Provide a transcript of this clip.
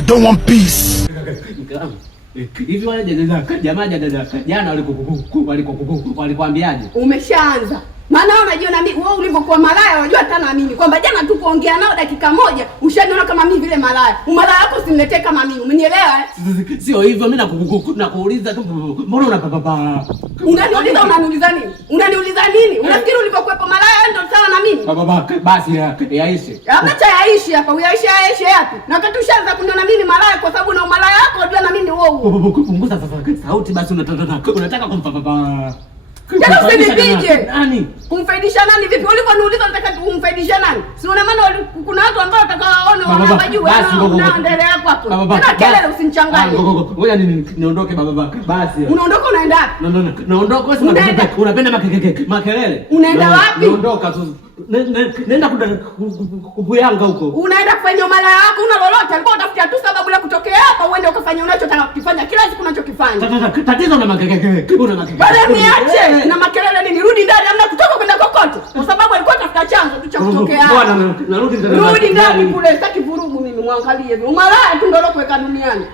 I don't want peace. Hivi wale jamaa jana walikwambiaje? Umeshaanza. Maana unajiona mimi wewe ulivyokuwa malaya unajua hata na mimi kwamba jana tu kuongea nao dakika moja ushaniona kama mimi vile malaya. Umalaya wako usiniletee kama mimi. Umenielewa eh? Sio hivyo, mimi nakuuliza tu mbona unapapa. Unaniuliza nini? Unaniuliza nini? Unafikiri ulivyokuepo malaya ndio sawa na mimi? Baba basi yaishe. Acha yaishi hapa. Uyaishi yapi? Na wakati ushaanza kuniona mimi malaya kwa sababu na umalaya wako unajua na mimi wewe. Punguza sasa sauti basi, unataka kumpapa. Jana usinipige. Nani? Kumfaidisha nani vipi? Ulivyoniuliza nataka kumfaidisha nani? Si una maana kuna watu ambao watakaoona wanawajua unaendelea kwako. Tena kelele usinichanganye. Ngoja niondoke baba. Basi. Unaondoka unaenda wapi? Naondoka wewe unapenda makelele. Unaenda wapi? Naondoka tu. Nenda kuyanga huko. Unaenda kufanya malaya wako una lolote. Alikuwa utafutia tu sababu la kutokea hapa uende ukafanya unachotaka kufanya kila siku unachokifanya. Tatizo na makelele. Bada niache. Na makelele nini? Rudi ndani amna kutoka kwenda kokote. Kwa sababu alikuwa tafuta chanzo tu cha kutokea hapa. Bwana narudi ndani. Rudi ndani kule, sitaki vurugu mimi, muangalie hivi. Umalaya tu ndio kuweka duniani.